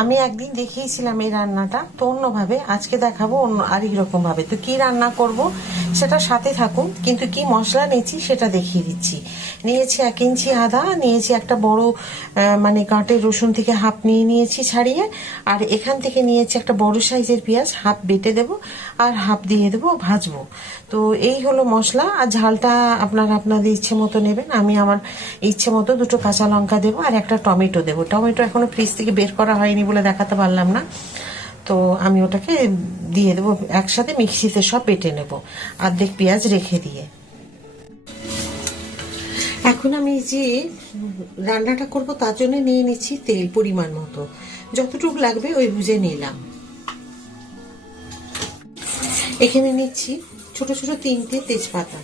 আমি একদিন দেখিয়েছিলাম এই রান্নাটা, তো অন্যভাবে আজকে দেখাবো অন্য আরেক রকম ভাবে তো কি রান্না করব? সেটা সাথে থাকুন, কিন্তু কি মশলা নিয়েছি সেটা দেখিয়ে দিচ্ছি। নিয়েছি এক ইঞ্চি আদা, নিয়েছি একটা বড় মানে কাঁটের রসুন থেকে হাফ নিয়ে নিয়েছি ছাড়িয়ে, আর এখান থেকে নিয়েছি একটা বড় সাইজের পেঁয়াজ, হাফ বেটে দেব আর হাফ দিয়ে দেবো ভাজবো। তো এই হলো মশলা, আর ঝালটা আপনারা আপনাদের ইচ্ছে মতো নেবেন, আমি আমার ইচ্ছে মতো দুটো কাঁচা লঙ্কা দেবো আর একটা টমেটো দেবো। টমেটো এখনও ফ্রিজ থেকে বের করা হয়নি বলে দেখাতে পারলাম না। তো আমি ওটাকে দিয়ে দেবো, একসাথে মিক্সিতে সব বেটে নেব। অর্ধেক পেঁয়াজ রেখে দিয়ে। এখন আমি যে রান্নাটা করব, তার জন্য নিয়ে নিচ্ছি তেল পরিমাণ মতো। যতটুকু লাগবে ওই বুঝে নিলাম। এখানে নিচ্ছি ছোট ছোট তিনটে তেজপাতা।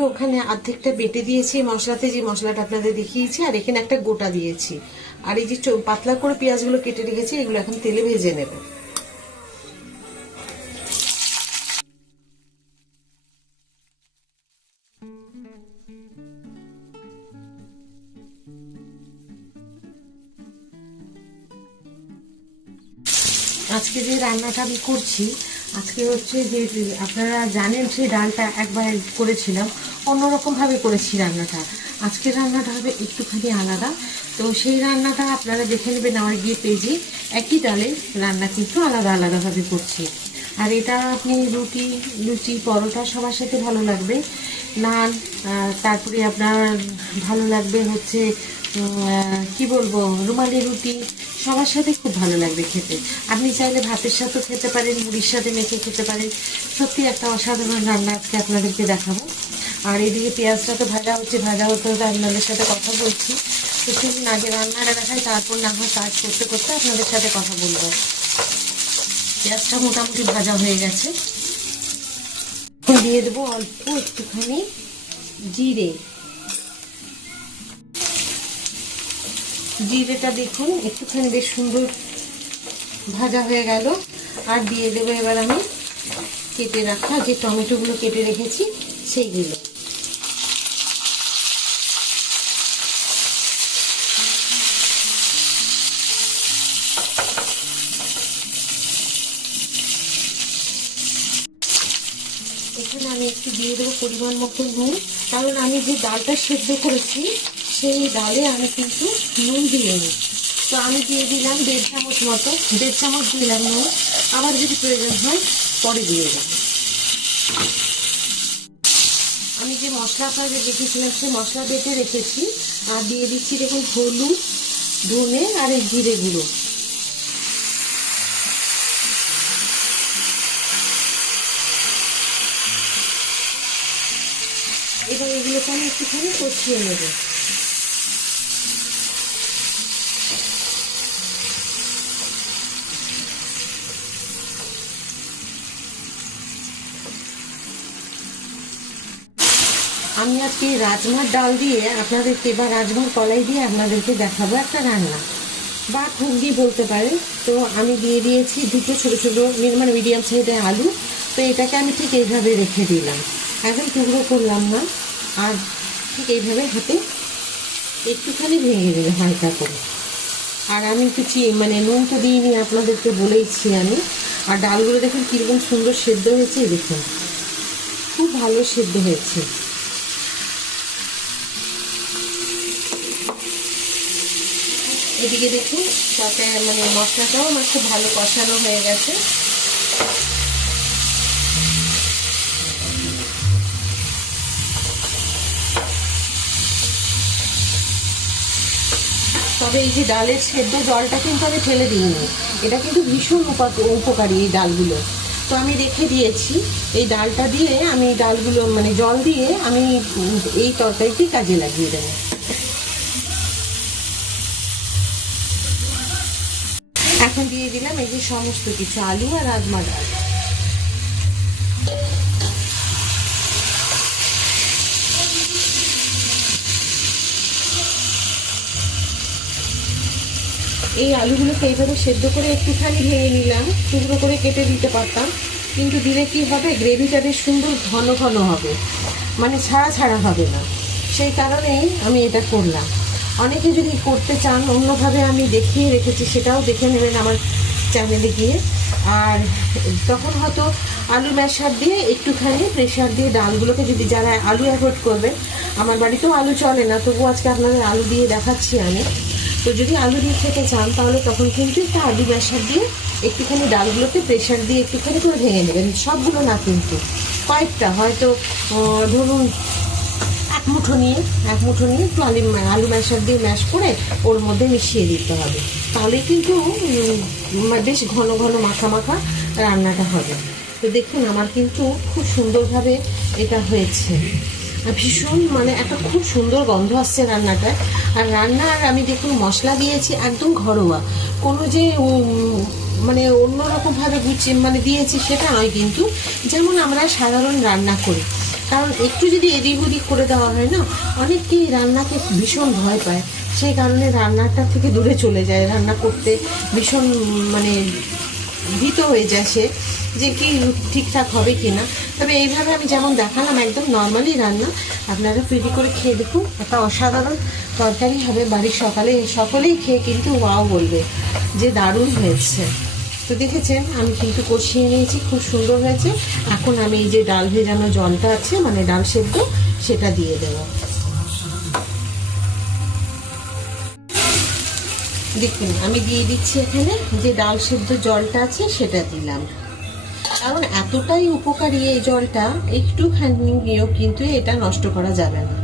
তো ওখানে অর্ধেকটা বেটে দিয়েছি মশলাতে যে মশলাটা আপনাদের দেখিয়েছি, আর এখানে একটা গোটা দিয়েছি। আর এই যে পাতলা করে পেঁয়াজগুলো কেটে রেখেছি, এগুলো এখন তেলে ভেজে নেব। আজকে যে রান্নাটা আমি করছি আজকে হচ্ছে যে আপনারা জানেন সেই ডালটা একবার করেছিলাম অন্যরকম ভাবে করেছি রান্নাটা। আজকের রান্নাটা হবে একটুখানি আলাদা। তো সেই রান্নাটা আপনারা দেখে নেবেন আমার গিয়ে পেজে। একই ডালে রান্না কিন্তু আলাদা আলাদাভাবে করছি। আর এটা আপনি রুটি, লুচি, পরোটা সবার সাথে ভালো লাগবে। নান তারপরে আপনার ভালো লাগবে হচ্ছে কি বলব, রুমালি রুটি সবার সাথে খুব ভালো লাগবে খেতে। আপনি চাইলে ভাতের সাথেও খেতে পারেন, মুড়ির সাথে মেখে খেতে পারেন। সত্যি একটা অসাধারণ রান্না আজকে আপনাদেরকে দেখাবো। আর এদিকে পেঁয়াজটা তো ভাজা হচ্ছে, ভাজা হতে হতে আপনাদের সাথে কথা বলছি। শুনুন আগে রান্নাটা দেখাই, তারপর না হয় কাজ করতে করতে আপনাদের সাথে কথা বলব। পেঁয়াজটা মোটামুটি ভাজা হয়ে গেছে। দিয়ে দেবো অল্প একটুখানি জিরে। জিরেটা দেখুন, একটুখানি বেশ সুন্দর ভাজা হয়ে গেল। আর দিয়ে দেবো এবার আমি কেটে রাখা যে টমেটোগুলো কেটে রেখেছি, সেইগুলো। এখানে আমি একটু দিয়ে দেবো পরিমাণ মতো নুন, কারণ আমি যে ডালটা সেদ্ধ করেছি সেই ডালে আমি কিন্তু নুন দিয়ে নিই তো আমি দিয়ে দিলাম দেড় চামচ মতো, দেড় চামচ দিলাম নুন। আবার যদি প্রয়োজন হয়, পরে দিয়ে দেবো। আমি যে মশলা আপনাদের দেখেছিলাম সে মশলা বেটে রেখেছি। আর দিয়ে দিচ্ছি দেখুন হলুদ, ধনে আর এই জিরে গুঁড়ো। এবার এগুলোকে আমি একটুখানি কষিয়ে নেব। আমি আজকে রাজমার ডাল দিয়ে আপনাদেরকে বা রাজমার কলাই দিয়ে আপনাদেরকে দেখাবো একটা রান্না। বা ঘুগনি বলতে পারেন। তো আমি দিয়ে দিয়েছি দুটো ছোটো ছোটো মানে মিডিয়াম সাইজের আলু। তো এটাকে আমি ঠিক এইভাবে রেখে দিলাম। একদম টুকরো করলাম না। আর ঠিক এইভাবে হাতে একটুখানি ভেঙে দেবে হালকা করে। আর আমি একটু চি- মানে নুন তো দিইনি, আপনাদেরকে বলেইছি আমি। আর ডালগুলো দেখুন কীরকম সুন্দর সেদ্ধ হয়েছে দেখুন। খুব ভালো সেদ্ধ হয়েছে। এদিকে দেখুন, তাতে মানে মশলাটাও আমার খুব ভালো কষানো হয়ে গেছে। তবে এই যে ডালের সেদ্ধ জলটা কিন্তু আমি ফেলে দিইনি। এটা কিন্তু ভীষণ উপা- উপকারী এই ডালগুলো। তো আমি রেখে দিয়েছি। এই ডালটা দিয়ে আমি ডালগুলো মানে জল দিয়ে আমি এই তরকারিটি কাজে লাগিয়ে দেবো। এখন দিয়ে দিলাম এই যে সমস্ত কিছু, আলু আর রাজমা ডাল। এই আলুগুলোকে এইভাবে সেদ্ধ করে একটুখানি ভেঙে নিলাম, টুকরো করে কেটে দিতে পারতাম, কিন্তু দিলে কি হবে, গ্রেভিটা বেশ সুন্দর ঘন ঘন হবে মানে ছাড়া ছাড়া হবে না। সেই কারণেই আমি এটা করলাম। অনেকে যদি করতে চান, অন্যভাবে আমি দেখিয়ে রেখেছি, সেটাও দেখে নেবেন আমার চ্যানেলে গিয়ে। আর তখন হয়তো আলু ম্যাশার দিয়ে একটুখানি প্রেশার দিয়ে ডালগুলোকে যদি যারা আলু অ্যাভয়েড করবেন, আমার বাড়িতেও আলু চলে না, তবুও আজকে আপনাদের আলু দিয়ে দেখাচ্ছি আমি। তো যদি আলু দিয়ে খেতে চান, তাহলে তখন কিন্তু একটা আলু ম্যাশার দিয়ে একটুখানি ডালগুলোকে প্রেশার দিয়ে একটুখানি করে ভেঙে নেবেন। সবগুলো না কিন্তু। কয়েকটা, হয়তো ধরুন এক মুঠো নিয়ে, এক মুঠো নিয়ে একটু আলু আলু ম্যাশার দিয়ে ম্যাশ করে ওর মধ্যে মিশিয়ে দিতে হবে। তাহলে কিন্তু বেশ ঘন ঘন মাখা মাখা রান্নাটা হবে। তো দেখুন, আমার কিন্তু খুব সুন্দরভাবে এটা হয়েছে। ভীষণ মানে একটা খুব সুন্দর গন্ধ আসছে রান্নাটা আর রান্নার আমি দেখুন, মশলা দিয়েছি একদম ঘরোয়া। কোনো যে মানে অন্যরকমভাবে গুছিয়ে মানে দিয়েছি সেটা নয়, কিন্তু যেমন আমরা সাধারণ রান্না করি, কারণ একটু যদি এদিক ওদিক করে দেওয়া হয় না অনেকেই রান্নাকে ভীষণ ভয় পায়। সেই কারণে রান্নাটা থেকে দূরে চলে যায়, রান্না করতে ভীষণ মানে ভীত হয়ে যায় সে, যে কি ঠিকঠাক হবে কি না তবে এইভাবে আমি যেমন দেখালাম, একদম নর্মালি রান্না, আপনারা তৈরি করে খেয়ে দেখুন, একটা অসাধারণ তরকারি হবে বাড়ির সকালে, সকলেই খেয়ে কিন্তু ওয়াও বলবে, যে দারুণ হয়েছে। তো দেখেছেন, আমি কিন্তু কষিয়ে নিয়েছি, খুব সুন্দর হয়েছে। এখন আমি এই যে ডাল ভেজানো জলটা আছে মানে ডাল সেদ্ধ, সেটা দিয়ে দেবো। দেখুন, আমি দিয়ে দিচ্ছি এখানে যে ডাল সেদ্ধ জলটা আছে, সেটা দিলাম। কারণ এতটাই উপকারী এই জলটা একটু একটুখানি গিয়েও কিন্তু এটা নষ্ট করা যাবে না।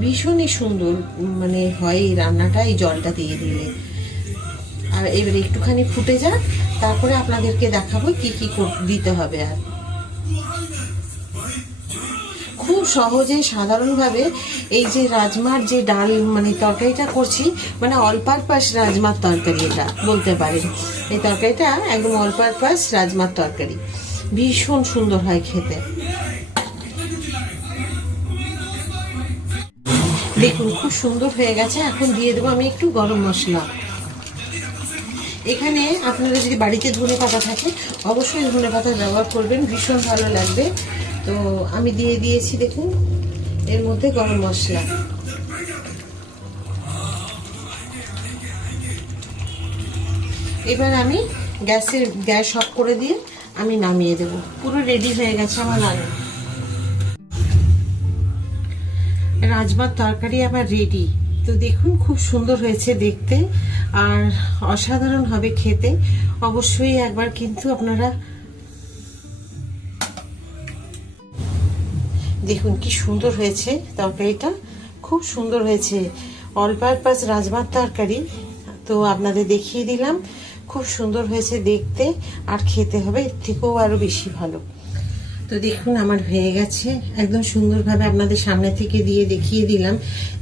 ভীষণই সুন্দর মানে হয় এই রান্নাটা, এই জলটা দিয়ে দিলে। আর এবারে একটুখানি ফুটে যাক, তারপরে আপনাদেরকে দেখাবো কি কি দিতে হবে আর। খুব সহজে, সাধারণভাবে এই যে রাজমার যে ডাল মানে তরকারিটা করছি মানে অল পারপাস রাজমার তরকারি এটা বলতে পারেন। এই তরকারিটা একদম অল পারপাস রাজমার তরকারি। ভীষণ সুন্দর হয় খেতে। দেখুন, খুব সুন্দর হয়ে গেছে। এখন দিয়ে দেবো আমি একটু গরম মশলা। এখানে আপনারা যদি বাড়িতে ধনে পাতা থাকে, অবশ্যই ধনে পাতা ব্যবহার করবেন, ভীষণ ভালো লাগবে। তো আমি দিয়ে দিয়েছি, দেখুন, এর মধ্যে গরম মশলা। এবার আমি গ্যাসের, গ্যাস অফ করে দিয়ে আমি নামিয়ে দেব। পুরো রেডি হয়ে গেছে আমার রান্না। রাজমার তরকারি আবার রেডি তো দেখুন, খুব সুন্দর হয়েছে দেখতে। আর অসাধারণ হবে খেতে। অবশ্যই একবার কিন্তু আপনারা দেখুন কি সুন্দর হয়েছে তরকারিটা। খুব সুন্দর হয়েছে। অল পারপাস রাজমার তরকারি। তো আপনাদের দেখিয়ে দিলাম, খুব সুন্দর হয়েছে দেখতে। আর খেতে হবে, এর থেকেও আরও বেশি ভালো। তো দেখুন, আমার হয়ে গেছে। একদম সুন্দরভাবে আপনাদের সামনে থেকে দিয়ে দেখিয়ে দিলাম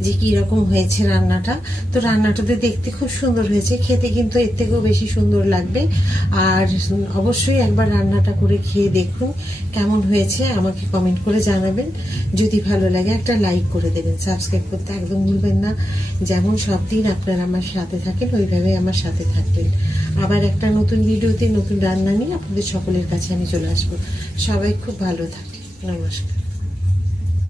যে কি রকম হয়েছে রান্নাটা। তো রান্নাটাতে দেখতে খুব সুন্দর হয়েছে, খেতে কিন্তু এর থেকেও বেশি সুন্দর লাগবে। আর অবশ্যই একবার রান্নাটা করে খেয়ে দেখুন কেমন হয়েছে, আমাকে কমেন্ট করে জানাবেন। যদি ভালো লাগে একটা লাইক করে দেবেন সাবস্ক্রাইব করতে একদম ভুলবেন না। যেমন সব দিন আপনারা আমার সাথে থাকেন ওইভাবে আমার সাথে থাকবেন। আবার একটা নতুন ভিডিওতে নতুন রান্না নিয়ে আপনাদের সকলের কাছে আমি চলে আসব। সবাই খুব ভালো থাকে। নমস্কার।